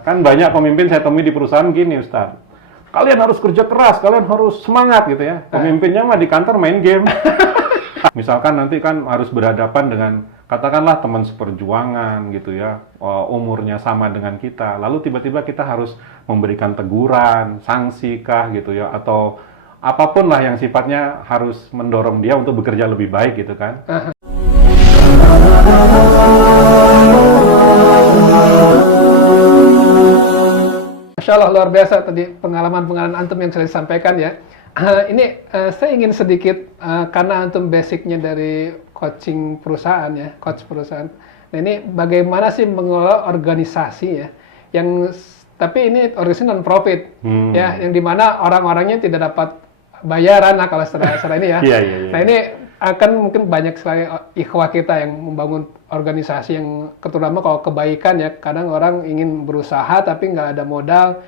Kan banyak pemimpin saya temui di perusahaan gini, Ustaz. Kalian harus kerja keras, kalian harus semangat gitu ya. Pemimpinnya mah di kantor main game. Misalkan nanti kan harus berhadapan dengan katakanlah teman seperjuangan gitu ya, umurnya sama dengan kita. Lalu tiba-tiba kita harus memberikan teguran, sanksi kah gitu ya, atau apapun lah yang sifatnya harus mendorong dia untuk bekerja lebih baik gitu kan. Masya Allah, luar biasa tadi pengalaman-pengalaman antum yang sudah disampaikan ya. Saya ingin sedikit, karena antum basicnya dari coaching perusahaan ya, coach perusahaan. Nah ini bagaimana sih mengelola organisasi ya, tapi ini organisasi non-profit ya, yang dimana orang-orangnya tidak dapat bayaran lah kalau secara ini ya. Nah ini akan mungkin banyak sekali ikhwah kita yang membangun organisasi yang terutama kalau kebaikan ya, kadang orang ingin berusaha tapi nggak ada modal,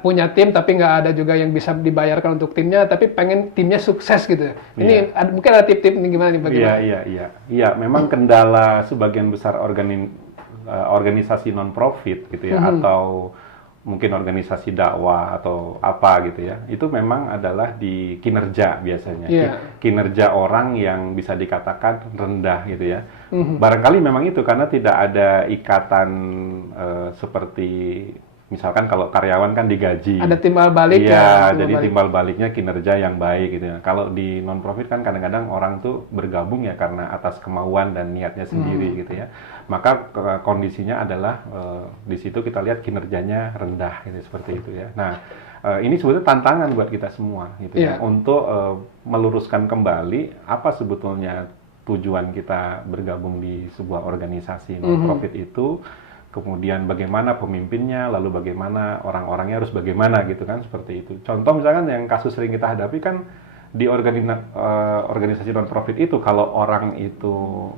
punya tim tapi nggak ada juga yang bisa dibayarkan untuk timnya, tapi pengen timnya sukses gitu. Ini mungkin ada tip-tip nih gimana nih bagaimana? Iya, memang kendala sebagian besar organisasi non-profit gitu ya, atau mungkin organisasi dakwah atau apa gitu ya, itu memang adalah di kinerja biasanya. Kinerja orang yang bisa dikatakan rendah gitu ya. Barangkali memang itu karena tidak ada ikatan seperti misalkan kalau karyawan kan digaji. Ada timbal balik ya. Iya, jadi timbal baliknya kinerja yang baik gitu ya. Kalau di non-profit kan kadang-kadang orang tuh bergabung ya karena atas kemauan dan niatnya sendiri gitu ya. Maka kondisinya adalah di situ kita lihat kinerjanya rendah gitu, seperti itu ya. Nah, ini sebetulnya tantangan buat kita semua gitu ya, untuk meluruskan kembali apa sebetulnya tujuan kita bergabung di sebuah organisasi non-profit itu. Kemudian bagaimana pemimpinnya, lalu bagaimana orang-orangnya harus bagaimana gitu kan, seperti itu. Contoh misalkan yang kasus sering kita hadapi kan di organisasi non-profit itu, kalau orang itu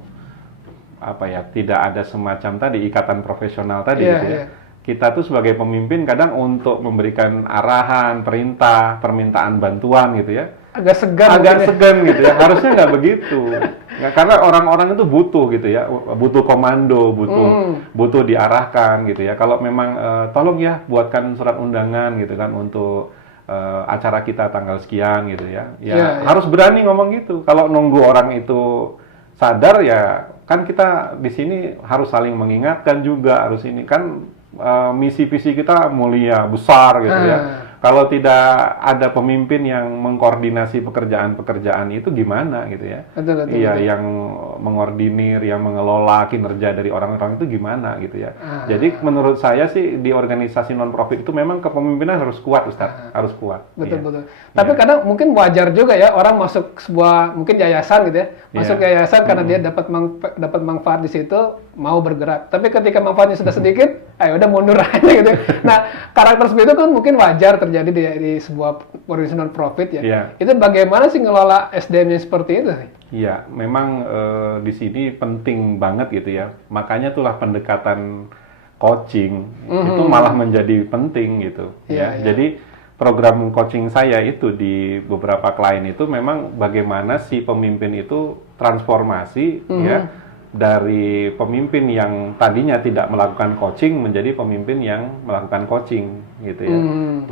tidak ada semacam tadi ikatan profesional tadi gitu ya. Kita tuh sebagai pemimpin kadang untuk memberikan arahan, perintah, permintaan bantuan gitu ya, agak segan gitu ya. Harusnya nggak begitu. Nggak, karena orang-orang itu butuh gitu ya, butuh komando, butuh diarahkan gitu ya. Kalau memang tolong ya buatkan surat undangan gitu kan untuk acara kita tanggal sekian gitu ya. Harus berani ngomong gitu. Kalau nunggu orang itu sadar ya, kan kita di sini harus saling mengingatkan juga, harus ini kan misi visi kita mulia besar gitu ya. Kalau tidak ada pemimpin yang mengkoordinasi pekerjaan-pekerjaan itu gimana gitu ya? Betul. Yang mengordinir, yang mengelola kinerja dari orang-orang itu gimana gitu ya? Jadi menurut saya sih di organisasi non-profit itu memang kepemimpinan harus kuat, Ustaz, harus kuat. Betul. Tapi kadang mungkin wajar juga ya orang masuk sebuah mungkin yayasan gitu ya, masuk yayasan karena dia dapat manfaat di situ, mau bergerak. Tapi ketika manfaatnya sudah sedikit, ayo udah mundur aja gitu. Nah, karakter seperti itu kan mungkin wajar terjadi di sebuah organisasi non-profit ya. Itu bagaimana sih ngelola SDM-nya seperti itu? Iya, memang di sini penting banget gitu ya. Makanya itulah pendekatan coaching itu malah menjadi penting gitu. Jadi program coaching saya itu di beberapa klien itu memang bagaimana si pemimpin itu transformasi ya, dari pemimpin yang tadinya tidak melakukan coaching menjadi pemimpin yang melakukan coaching gitu ya.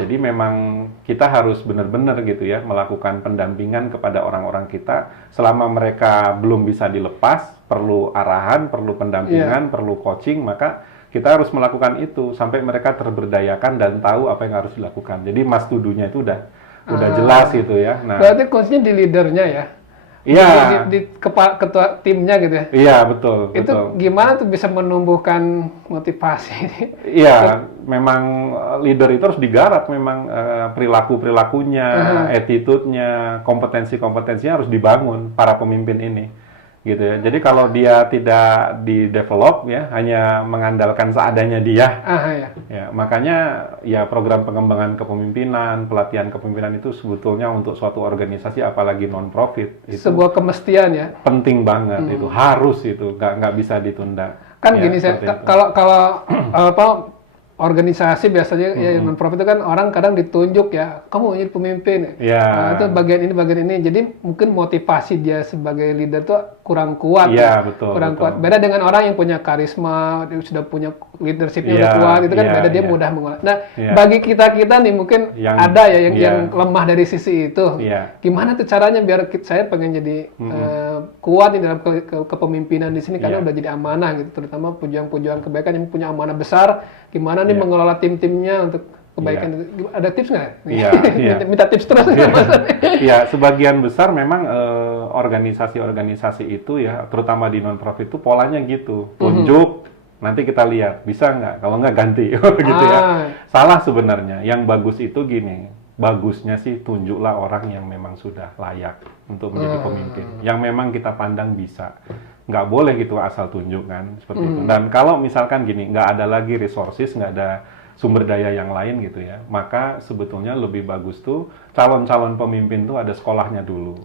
Jadi memang kita harus benar-benar gitu ya melakukan pendampingan kepada orang-orang kita selama mereka belum bisa dilepas, perlu arahan, perlu pendampingan, perlu coaching, maka kita harus melakukan itu sampai mereka terberdayakan dan tahu apa yang harus dilakukan. Jadi mas tuduhnya itu udah jelas gitu ya. Nah, berarti coachnya di leadernya ya? Iya. Di ketua timnya gitu ya? Iya, betul. Itu gimana tuh bisa menumbuhkan motivasi? Iya, memang leader itu harus digarap, memang perilaku-perilakunya, attitude-nya, kompetensi-kompetensinya harus dibangun para pemimpin ini. Gitu ya. Jadi kalau dia tidak di-develop ya, hanya mengandalkan seadanya dia. Ya, makanya ya program pengembangan kepemimpinan, pelatihan kepemimpinan itu sebetulnya untuk suatu organisasi apalagi non-profit itu sebuah kemestian ya. Penting banget itu, harus itu, nggak bisa ditunda. Kan ya, gini kalau organisasi biasanya ya non profit itu kan orang kadang ditunjuk ya, kamu jadi pemimpin. Itu bagian ini. Jadi mungkin motivasi dia sebagai leader tuh kurang kuat. Kurang kuat. Beda dengan orang yang punya karisma, dia sudah punya leadershipnya udah kuat, itu kan beda, dia mudah mengolah. Nah, bagi kita nih mungkin ada ya yang lemah dari sisi itu. Gimana tuh caranya biar saya pengen jadi kuat di dalam kepemimpinan di sini karena udah jadi amanah gitu, terutama pejuang-pejuang kebaikan yang punya amanah besar. Gimana nih mengelola tim-timnya untuk kebaikan itu? Ada tips nggak? Minta tips terus. Ya, sebagian besar memang organisasi-organisasi itu ya, terutama di non-profit itu polanya gitu. Tunjuk, nanti kita lihat. Bisa nggak? Kalau nggak ganti. Gitu ya. Salah sebenarnya. Yang bagus itu gini. Bagusnya sih tunjuklah orang yang memang sudah layak untuk menjadi pemimpin. Yang memang kita pandang bisa. Nggak boleh gitu asal tunjuk kan, seperti itu. Dan kalau misalkan gini, nggak ada lagi resources, nggak ada sumber daya yang lain gitu ya, maka sebetulnya lebih bagus tuh calon-calon pemimpin tuh ada sekolahnya dulu.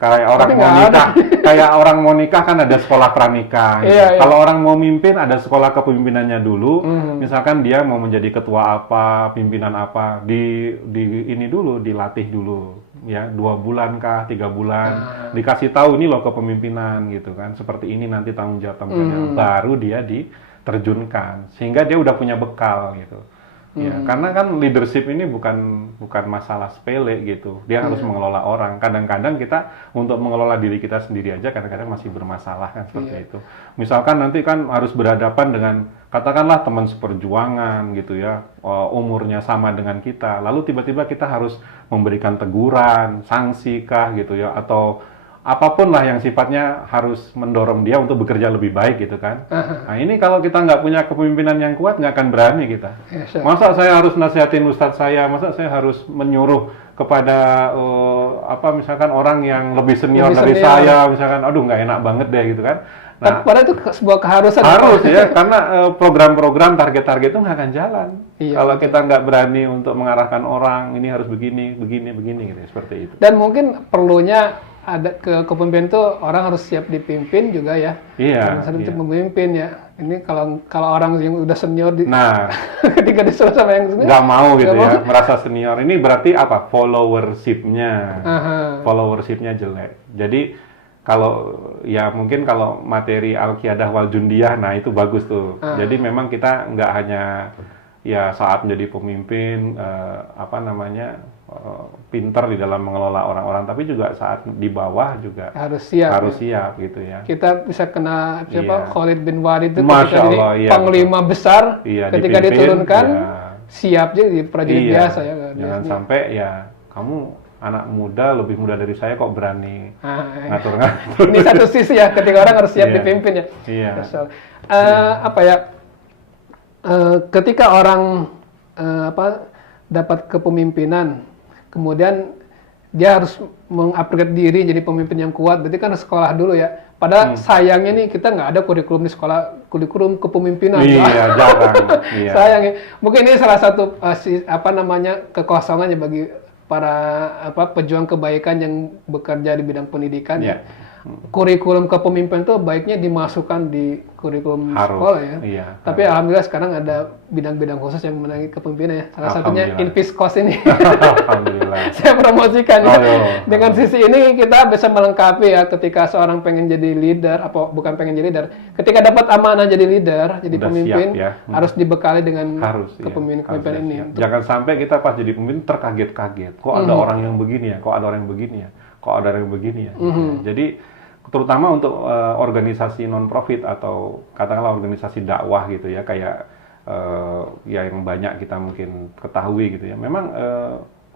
Kayak orang mau nikah, kayak orang mau nikah kan ada sekolah pranikah. Gitu. Kalau orang mau mimpin ada sekolah kepemimpinannya dulu. Misalkan dia mau menjadi ketua apa, pimpinan apa, di ini dulu, dilatih dulu. Ya 2 bulan kah, 3 bulan, dikasih tahu ini loh kepemimpinan gitu kan, seperti ini nanti tanggung jawabnya, baru dia diterjunkan, sehingga dia udah punya bekal gitu. Ya, karena kan leadership ini bukan masalah sepele gitu. Dia harus mengelola orang. Kadang-kadang kita untuk mengelola diri kita sendiri aja kadang-kadang masih bermasalah kan seperti itu. Misalkan nanti kan harus berhadapan dengan katakanlah teman seperjuangan gitu ya, umurnya sama dengan kita. Lalu tiba-tiba kita harus memberikan teguran, sanksi kah gitu ya, atau apapun lah yang sifatnya harus mendorong dia untuk bekerja lebih baik gitu kan. Nah ini kalau kita nggak punya kepemimpinan yang kuat, nggak akan berani kita. Masa saya harus nasihatin ustadz saya, masa saya harus menyuruh kepada misalkan orang yang lebih senior dari saya, misalkan, aduh nggak enak banget deh gitu kan. Nah, padahal itu sebuah keharusan. Harus ya, karena program-program target-target itu nggak akan jalan. Kalau kita nggak berani untuk mengarahkan orang, ini harus begini gitu, seperti itu. Dan mungkin perlunya ada kepemimpinan itu orang harus siap dipimpin juga ya. Untuk memimpin ya. Ini kalau orang yang udah senior ketika disuruh sama yang senior nggak mau gitu ya, merasa senior. Ini berarti apa? Followershipnya jelek. Jadi mungkin kalau materi Al-Qiyadah wal Jundiyah, nah itu bagus tuh. Jadi memang kita nggak hanya ya saat menjadi pemimpin pinter di dalam mengelola orang-orang, tapi juga saat di bawah juga harus siap gitu ya. Kita bisa kena Khalid bin Walid itu ketika jadi panglima besar, ketika diturunkan siap jadi prajurit biasa ya. Jangan sampai ya kamu anak muda, lebih muda dari saya kok berani ngatur-ngatur. Ini satu sisi ya, ketika orang harus siap dipimpin ya. Ketika orang dapat kepemimpinan, kemudian dia harus mengupgrade diri jadi pemimpin yang kuat, berarti kan sekolah dulu ya. Padahal sayangnya nih kita nggak ada kurikulum di sekolah, kurikulum kepemimpinan. Jarang. Sayangnya, mungkin ini salah satu kekosongannya bagi para pejuang kebaikan yang bekerja di bidang pendidikan ya. Kurikulum kepemimpinan itu baiknya dimasukkan di kurikulum sekolah ya. Tapi alhamdulillah sekarang ada bidang-bidang khusus yang mengenai kepemimpinan ya. Salah satunya Infiskos ini. Alhamdulillah. Saya promosikan ya. Dengan sisi ini kita bisa melengkapi ya ketika seorang pengen jadi leader, bukan pengen jadi leader. Ketika dapat amanah jadi leader, jadi pemimpin, harus dibekali dengan kepemimpinan ini. Jangan sampai kita pas jadi pemimpin terkaget-kaget. Kok ada orang yang begini ya? Kok ada orang yang begini ya? Kok ada orang yang begini ya? Jadi terutama untuk organisasi non-profit atau katakanlah organisasi dakwah gitu ya, kayak yang banyak kita mungkin ketahui gitu ya. Memang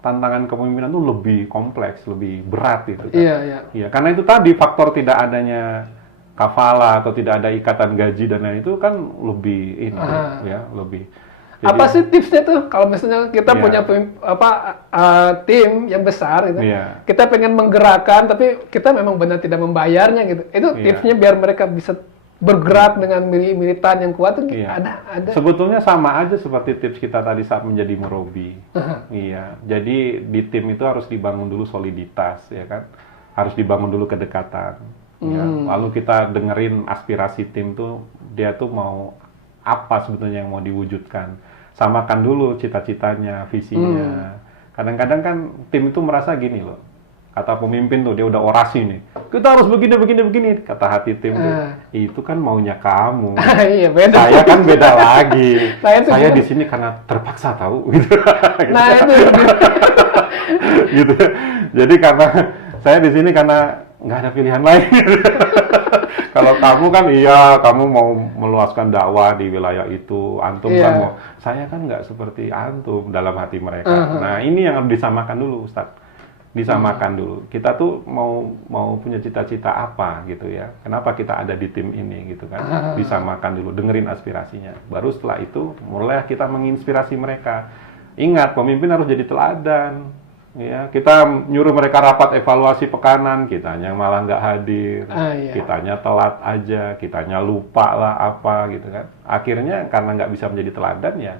tantangan kepemimpinan itu lebih kompleks, lebih berat gitu kan. Iya, karena itu tadi faktor tidak adanya kafala atau tidak ada ikatan gaji dan lain itu kan lebih lebih. Jadi, apa sih tipsnya tuh kalau misalnya kita punya tim yang besar gitu, kita pengen menggerakkan tapi kita memang benar tidak membayarnya gitu, itu tipsnya biar mereka bisa bergerak dengan militan yang kuat tuh ada. Sebetulnya sama aja seperti tips kita tadi saat menjadi murabi. Jadi di tim itu harus dibangun dulu soliditas ya kan, harus dibangun dulu kedekatan. Lalu kita dengerin aspirasi tim tuh, dia tuh mau apa sebetulnya yang mau diwujudkan. samakan dulu cita-citanya, visinya. Kadang-kadang kan tim itu merasa gini loh, kata pemimpin tuh dia udah orasi nih, kita harus begini begini begini, kata hati tim tuh, itu kan maunya kamu. Iya, beda. Saya kan beda lagi. Nah, itu saya gimana? di sini karena terpaksa tahu gitu. Nah itu Gitu. Jadi karena saya di sini karena nggak ada pilihan lain. Kalau kamu kan iya, kamu mau meluaskan dakwah di wilayah itu, antum kan mau. Saya kan nggak seperti antum dalam hati mereka. Nah ini yang harus disamakan dulu, Ustadz. Disamakan dulu. Kita tuh mau punya cita-cita apa gitu ya. Kenapa kita ada di tim ini gitu kan. Disamakan dulu, dengerin aspirasinya. Baru setelah itu mulai kita menginspirasi mereka. Ingat, pemimpin harus jadi teladan. Ya, kita nyuruh mereka rapat evaluasi pekanan, kitanya malah nggak hadir, kitanya telat aja, kitanya lupa lah apa gitu kan. Akhirnya karena nggak bisa menjadi teladan ya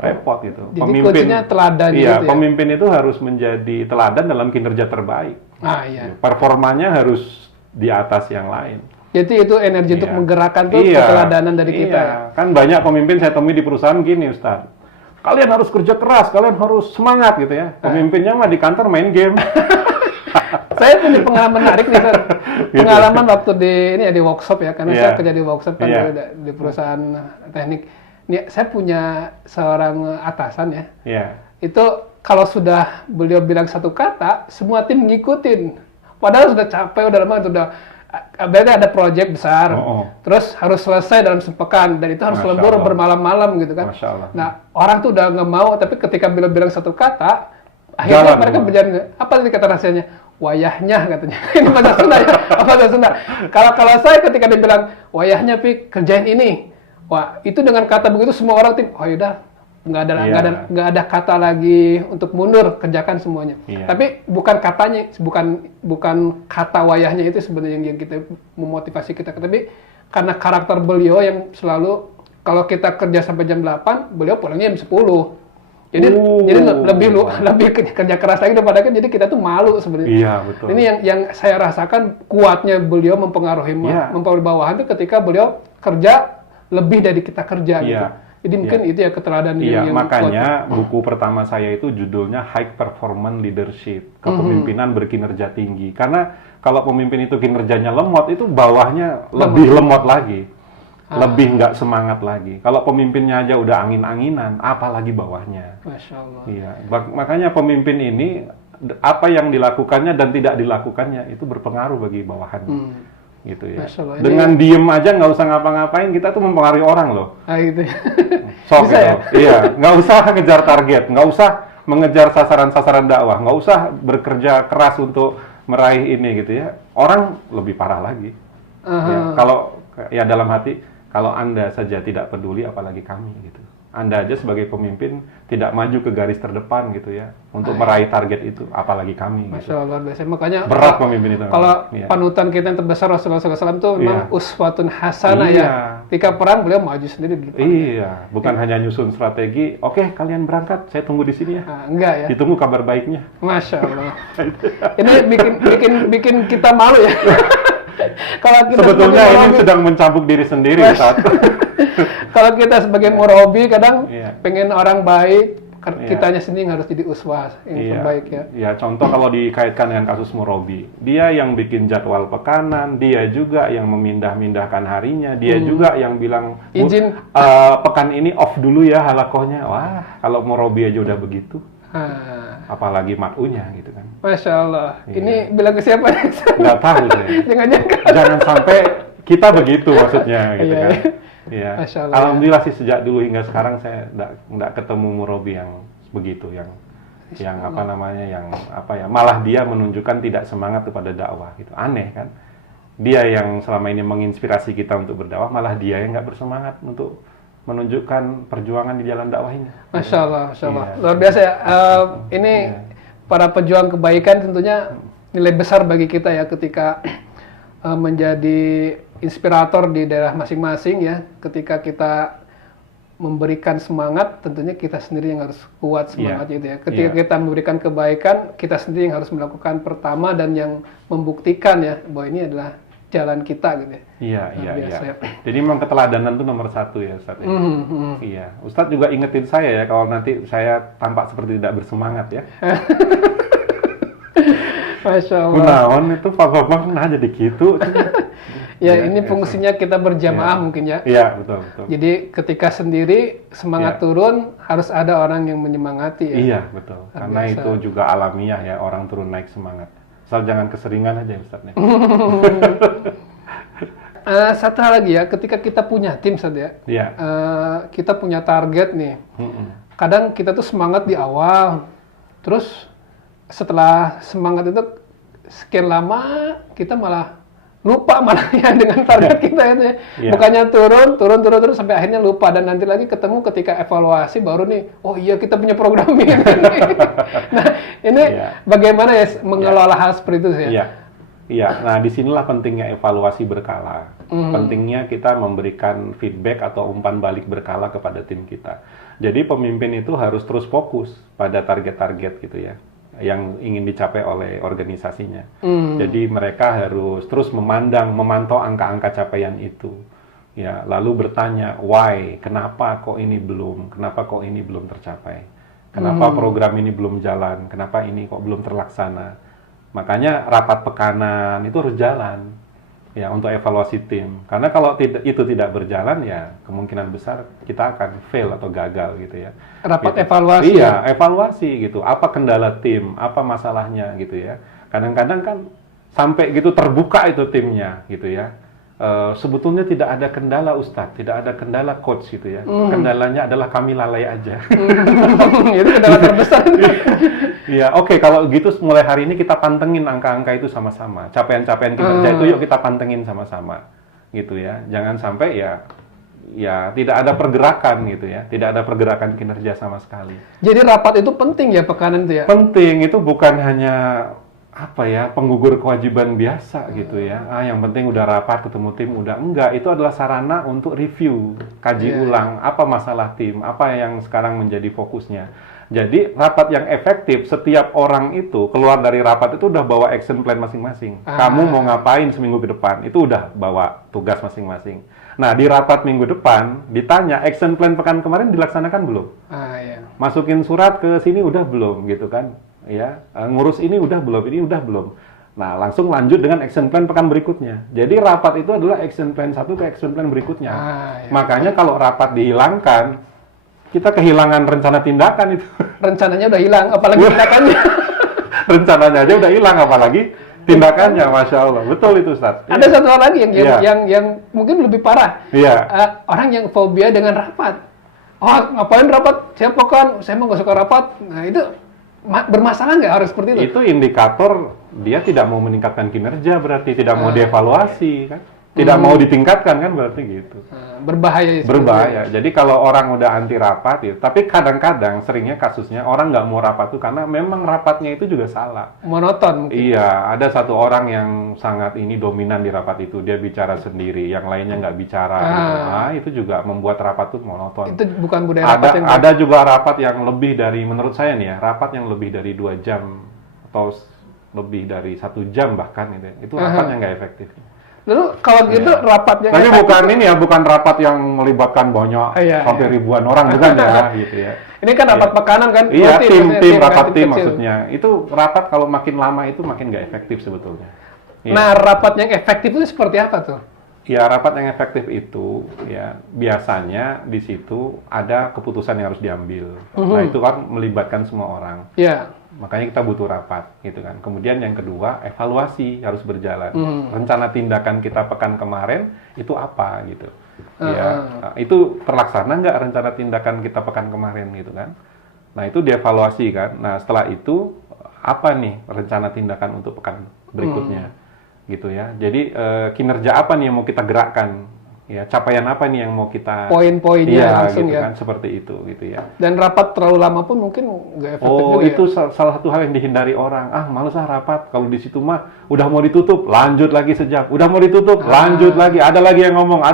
repot gitu. Jadi pemimpin teladan iya, gitu ya? Pemimpin itu harus menjadi teladan dalam kinerja terbaik. Iya. Performanya harus di atas yang lain. Jadi itu energi untuk menggerakkan tuh keteladanan dari kita. Ya? Kan banyak pemimpin saya temui di perusahaan gini, Ustaz. Kalian harus kerja keras, kalian harus semangat gitu ya. Pemimpinnya mah di kantor main game. Saya punya pengalaman menarik nih, Sir. Pengalaman waktu di workshop ya, karena saya kerja di workshop kan di perusahaan teknik. Ini saya punya seorang atasan ya. Itu kalau sudah beliau bilang satu kata, semua tim ngikutin. Padahal sudah capek, udah lama, berarti ada proyek besar, terus harus selesai dalam sepekan, dan itu harus lembur bermalam-malam gitu kan. Nah, orang tuh udah nggak mau, tapi ketika bilang satu kata, akhirnya mereka berjalan. Apa tadi kata rahasianya? Wayahnya katanya. Ini bahasa Sunda ya, bahasa Sunda. Kalau saya ketika dibilang wayahnya Pi kerjain ini, wah itu dengan kata begitu semua orang tim, oh yaudah. Nggak ada kata lagi untuk mundur, kerjakan semuanya. Tapi bukan katanya, bukan kata wayahnya itu sebenarnya yang kita memotivasi kita, tapi karena karakter beliau yang selalu kalau kita kerja sampai jam 8, beliau pulangnya jam 10. Jadi lebih kerja keras lagi daripada kan, jadi kita tuh malu sebenarnya. Iya, betul. Ini yang saya rasakan kuatnya beliau mempengaruhi bawahan itu ketika beliau kerja lebih dari kita kerja gitu. Jadi mungkin itu ya keteladanan yang makanya buku pertama saya itu judulnya High Performance Leadership, kepemimpinan berkinerja tinggi. Karena kalau pemimpin itu kinerjanya lemot, itu bawahnya lebih lemot lagi, lebih nggak semangat lagi. Kalau pemimpinnya aja udah angin-anginan, apalagi bawahnya. Masya Allah. Iya, makanya pemimpin ini apa yang dilakukannya dan tidak dilakukannya itu berpengaruh bagi bawahannya. Gitu ya. Dengan diem aja nggak usah ngapa-ngapain, kita tuh mempengaruhi orang loh. Gitu. Sok gitu. Ya? Iya, nggak usah ngejar target, nggak usah mengejar sasaran-sasaran dakwah, nggak usah bekerja keras untuk meraih ini gitu ya. Orang lebih parah lagi. Ya, kalau ya dalam hati, kalau Anda saja tidak peduli, apalagi kami gitu. Anda aja sebagai pemimpin tidak maju ke garis terdepan gitu ya untuk meraih target itu, apalagi kami. Masya Allah, biasanya makanya berat pemimpin itu. Kalau panutan kita yang terbesar Rasulullah SAW itu memang uswatun hasanah ya. Ketika perang beliau maju sendiri di depan. Iya, bukan hanya nyusun strategi. Oke, kalian berangkat, saya tunggu di sini ya. Enggak ya. Ditunggu kabar baiknya. Masya Allah. Ini bikin kita malu ya. Kalau kita sebetulnya ini sedang mencambuk diri sendiri saat. Kalau kita sebagai murabi kadang pengen orang baik, kitanya sendiri harus jadi uswah yang terbaik ya. Ya, contoh kalau dikaitkan dengan kasus murabi, dia yang bikin jadwal pekanan, dia juga yang memindah-mindahkan harinya, dia juga yang bilang izin pekan ini off dulu ya halakohnya. Wah, kalau murabi aja udah begitu. Apalagi mat'unya gitu kan. Masya Allah. Ini bilang ke siapa? Nggak tahu saya. Jangan sampai kita begitu maksudnya gitu kan. Iya. Alhamdulillah sih sejak dulu hingga sekarang saya nggak ketemu murabi yang begitu, yang apa namanya, yang apa ya, malah dia menunjukkan tidak semangat kepada dakwah gitu. Aneh kan? Dia yang selama ini menginspirasi kita untuk berdakwah, malah dia yang nggak bersemangat untuk menunjukkan perjuangan di jalan dakwah ini. Masya Allah, Masya Allah. Luar biasa ya. Ini para pejuang kebaikan tentunya nilai besar bagi kita ya ketika menjadi inspirator di daerah masing-masing ya. Ketika kita memberikan semangat, tentunya kita sendiri yang harus kuat semangat itu ya. Ketika kita memberikan kebaikan, kita sendiri yang harus melakukan pertama dan yang membuktikan ya bahwa ini adalah jalan kita gitu ya. Iya, Luar iya, biasa iya. ya. Jadi memang keteladanan itu nomor satu ya, Ustadz. Ya? Iya, Ustadz juga ingetin saya ya kalau nanti saya tampak seperti tidak bersemangat ya. Masya Allah. Gunawan itu Pak nah jadi gitu. Ya, ini fungsinya kita berjamaah mungkin ya. Iya, betul, betul. Jadi ketika sendiri semangat turun, harus ada orang yang menyemangati ya. Iya, betul. Karena itu juga alamiah ya, orang turun naik semangat. Asal jangan keseringan aja Ustadz. Satu hal lagi ya, ketika kita punya tim saja, Iya. kita punya target nih. Kadang kita tuh semangat di awal, terus setelah semangat itu sekian lama kita malah lupa malah ya dengan target kita itu ya. Iya. Bukannya turun sampai akhirnya lupa, dan nanti lagi ketemu ketika evaluasi baru nih, oh iya kita punya program ini. Nah, ini bagaimana ya mengelola hal seperti itu ya? Iya. Iya, nah disinilah pentingnya evaluasi berkala. Pentingnya kita memberikan feedback atau umpan balik berkala kepada tim kita. Jadi pemimpin itu harus terus fokus pada target-target gitu ya, yang ingin dicapai oleh organisasinya. Jadi mereka harus terus memantau angka-angka capaian itu. Ya, lalu bertanya, why? Kenapa kok ini belum tercapai? Kenapa program ini belum jalan? Kenapa ini kok belum terlaksana? Makanya rapat pekanan itu harus jalan ya untuk evaluasi tim. Karena kalau itu tidak berjalan ya kemungkinan besar kita akan fail atau gagal gitu ya. Rapat gitu. evaluasi. Iya, evaluasi gitu. Apa kendala tim, apa masalahnya gitu ya. Kadang-kadang kan sampai gitu terbuka itu timnya gitu ya. Sebetulnya tidak ada kendala Ustadz, tidak ada kendala coach gitu ya. Kendalanya adalah kami lalai aja. Itu kendala terbesar. Iya, oke, kalau gitu mulai hari ini kita pantengin angka-angka itu sama-sama. Capaian-capaian kinerja itu yuk kita pantengin sama-sama. Gitu ya. Jangan sampai ya tidak ada pergerakan gitu ya. Tidak ada pergerakan kinerja sama sekali. Jadi rapat itu penting ya, pekanan itu ya? Penting, itu bukan hanya penggugur kewajiban biasa gitu ya. Yang penting udah rapat ketemu tim udah enggak, itu adalah sarana untuk review, kaji ulang apa masalah tim, apa yang sekarang menjadi fokusnya. Jadi rapat yang efektif, setiap orang itu keluar dari rapat itu udah bawa action plan masing-masing. Kamu mau ngapain seminggu ke depan, itu udah bawa tugas masing-masing. Nah, di rapat minggu depan ditanya action plan pekan kemarin dilaksanakan belum? Masukin surat ke sini udah belum gitu kan? Ya, ngurus ini udah belum. Nah, langsung lanjut dengan action plan pekan berikutnya. Jadi rapat itu adalah action plan satu ke action plan berikutnya. Makanya kalau rapat dihilangkan, kita kehilangan rencana tindakan itu. Rencananya udah hilang, apalagi tindakannya. Rencananya aja udah hilang, apalagi tindakannya, Masya Allah. Betul itu, Ustaz. Ada satu hal lagi yang mungkin lebih parah. Orang yang fobia dengan rapat. Oh, ngapain rapat? Saya mau nggak suka rapat. Nah, itu bermasalah nggak harus seperti itu? Itu indikator dia tidak mau meningkatkan kinerja, berarti tidak mau dievaluasi kan? Tidak mau ditingkatkan kan, berarti gitu. Berbahaya. Berbahaya. Jadi kalau orang udah anti rapat ya, tapi kadang-kadang seringnya kasusnya orang nggak mau rapat tuh karena memang rapatnya itu juga salah. Monoton mungkin. Iya, ada satu orang yang sangat dominan di rapat itu, dia bicara sendiri, yang lainnya nggak bicara. Gitu. Nah, itu juga membuat rapat tuh monoton. Itu bukan budaya rapat yang ada juga rapat yang lebih dari, menurut saya nih ya, rapat yang lebih dari 2 jam atau lebih dari 1 jam bahkan itu rapat yang nggak efektif. Lalu kalau gitu rapatnya tapi bukan rapat yang melibatkan banyak sampai ribuan orang, bukan ya gitu ya. Ini kan rapat pekanan kan? Iya, rapat tim maksudnya. Itu rapat kalau makin lama itu makin nggak efektif sebetulnya. Nah, rapat yang efektif itu seperti apa tuh? Ya, rapat yang efektif itu ya biasanya di situ ada keputusan yang harus diambil. Nah, itu kan melibatkan semua orang. Iya. Makanya kita butuh rapat gitu kan. Kemudian yang kedua, evaluasi harus berjalan. Rencana tindakan kita pekan kemarin itu apa gitu. Itu terlaksana nggak rencana tindakan kita pekan kemarin gitu kan. Nah, itu dievaluasi kan. Nah, setelah itu apa nih rencana tindakan untuk pekan berikutnya gitu ya. Jadi kinerja apa nih yang mau kita gerakkan? Ya, capaian apa nih yang mau kita poin-poinnya langsung gitu ya. Kan, seperti itu gitu ya. Dan rapat terlalu lama pun mungkin nggak efektif juga. Itu salah satu hal yang dihindari orang. Males rapat, kalau di situ mah udah mau ditutup, lanjut lagi sejam. Udah mau ditutup, lanjut lagi. Ada lagi yang ngomong,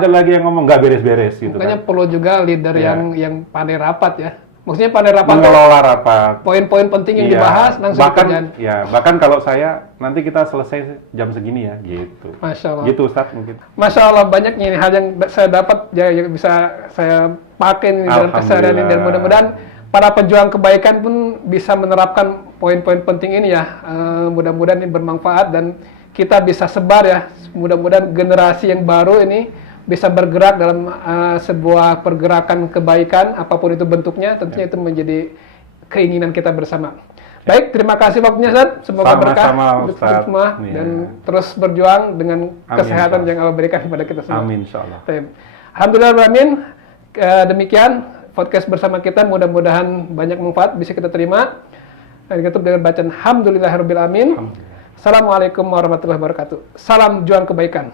nggak beres-beres gitu. Makanya kan. perlu juga leader yang pandai rapat ya. Maksudnya pada rapat mengelola rapat. poin-poin penting yang dibahas langsung bahkan bahkan kalau saya nanti kita selesai jam segini ya gitu. Masya Allah. Gitu Ustadz mungkin. Masya Allah, banyak nih hal yang saya dapat yang bisa saya pakai nih dalam keseharian ini, dan mudah-mudahan para pejuang kebaikan pun bisa menerapkan poin-poin penting ini ya. Mudah-mudahan ini bermanfaat dan kita bisa sebar ya. Mudah-mudahan generasi yang baru ini bisa bergerak dalam sebuah pergerakan kebaikan, apapun itu bentuknya, tentunya itu menjadi keinginan kita bersama. Baik, terima kasih waktunya Ustaz. Semoga berkah untuk kita semua dan terus berjuang dengan kesehatan yang Allah berikan kepada kita semua. Amin, insyaallah. Alhamdulillah, demikian podcast bersama kita, mudah-mudahan banyak manfaat bisa kita terima. Dan kita tutup dengan bacaan Alhamdulillahirabbil alamin. Assalamualaikum warahmatullahi wabarakatuh. Salam juang kebaikan.